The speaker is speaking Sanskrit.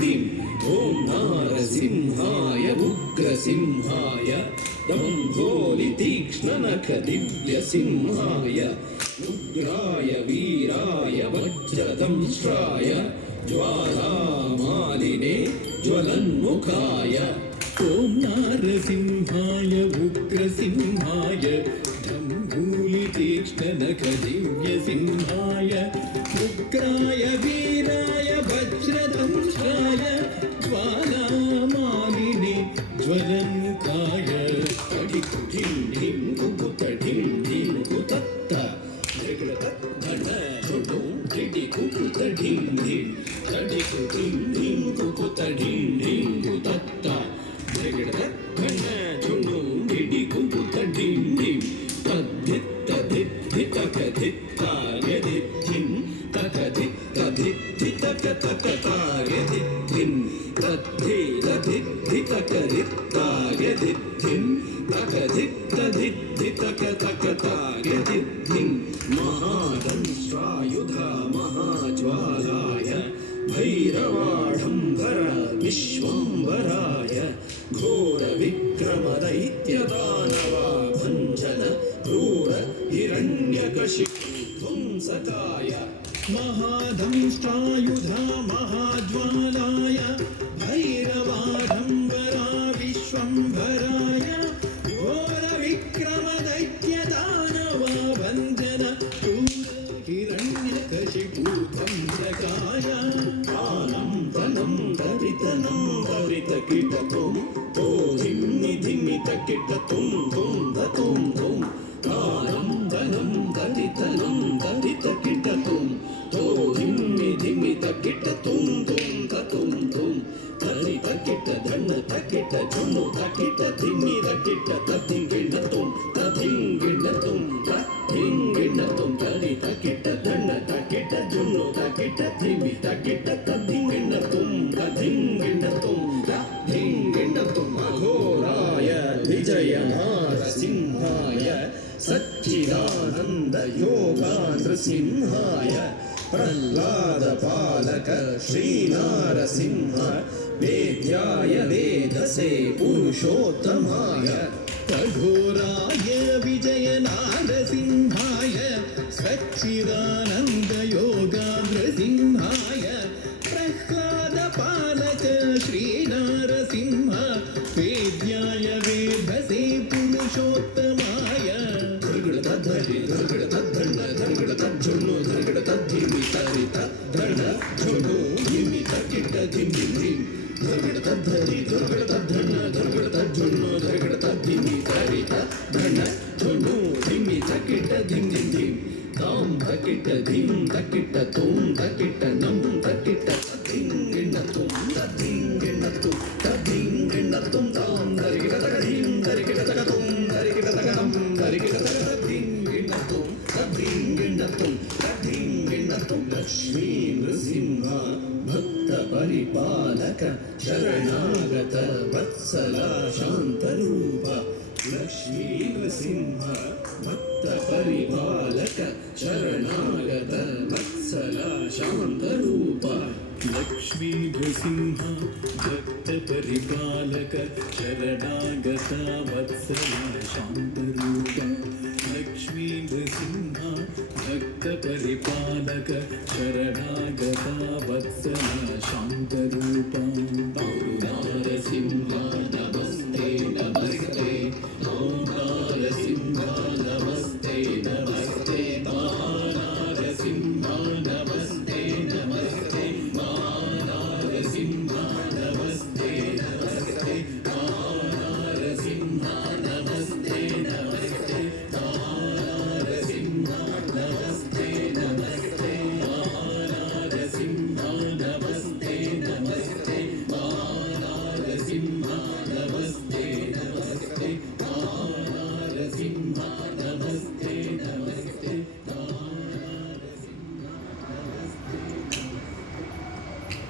धिं ॐ नारसिंहाय उग्रसिंहाय दम्भोलितीक्ष्णनखदिव्यसिंहाय उग्राय वीराय वज्रदंष्ट्राय ज्वालामालिने ज्वलन्मुखाय ॐ नारसिंहाय उग्रसिंहाय दम्भोलितीक्ष्णनखदिव्यसिंहाय उग्राय वीराय वज्रदंष्ट्राय ज्वालामालिने ज्वलन्मुखाय ढिं ढिं कुकुत ढिं ढिं कुतत्त धन झुडु ढिडि कुकुत ढिं ढिं ढिकु ढिं ढिं कुकुत ढिं ढिं कुतत्त धन झुडु ढिडि कुकुत ढिं ढिं तद्धित्त धित्त कधित्ताय धित्तिं तकधित्त तकताय धित्तिं तद्धि तकधित्ताय धित्तिं तकधित्त तकताय धित्तिं महादंष्ट्रायुधा महाज्वालाय भैरवाढम्बर विश्वम्भराय घोरविक्रमदैत्यदानवाभञ्जन क्रूर हिरण्यकशिपु ध्वंसकाय महादंष्ट्रायुधा महाज्वालाय भैरवाढम्बरा विश्वम्भराय घोरविक्रमदैत्यदानवाभञ्जन क्रूर हिरण्यकशिपु ध्वंसकाय आनं तनं दरितनं दरितकिटतुं धिम्मितकिटतुं तुं दतुं तुं आनं तनं दरितनं दरितकिटतुं धिम्मितकिटतुं तुं दतुं तुं दरितकिट धन तकिट झुनु तकिट धिम्मितकिट तद्धिङ्गिणतुं तद्धिङ्गिणतुं तद्धिङ्गिणतुं दरितकिट धन तकिट झुनु तकिट धिम्मितकिट तद्धिङ्गिणतुं तद्धिङ्गिणतुं तद्धिङ्गिणतुं अघोराय विजयनारसिंहाय सच्चिदानन्द योगानृसिंहाय प्रह्लादपालक श्रीनारसिंह वेद्याय वेधसे पुरुषोत्तमाय कठोराय विजयनारसिंहाय सच्चिदानन्दयोगाग्रसिंहाय प्रह्लादपालक श्रीनारसिंह वेद्याय वेधसे पुरुषोत्तमाय धर्गडतद्धरि धर्गडतद्धण्ड धर्गडतज्झुण्णु धर्गडतद्धिमितरित धर्ण झुण्णु धिमितकिट्ट धिम्मिं धर्गडतद्धरि धर्गडतद्धण्ड धर्गडतज्झुण्णु धर्गडतद्धिमितरित धर्ण झुण्णु धिमितकिट्ट धिम्मिं तां तकिट्ट धिं तकिट्ट तुं तकिट्ट नं तकिट्ट तद्धिङ्गिणतुं तद्धिङ्गिणतुं तद्धिङ्गिणतुं तां धरिगिडतकधिं धरिगिडतकतुं धरिगिडतकनं धरिगिडतकधिङ्गिणतुं तद्धिङ्गिणतुं तद्धिङ्गिणतुं लक्ष्मी नृसिंह भक्तपरिपालक शरणागत वत्सल शान्तरूप लक्ष्मी नृसिंह भक्तपरिपालक शरणागत वत्सल शान्तरूप लक्ष्मी नृसिंह भक्तपरिपालक शरणागत वत्सल शान्तरूप लक्ष्मी नृसिंह भक्तपरिपालक शरणागत वत्सल शान्तरूप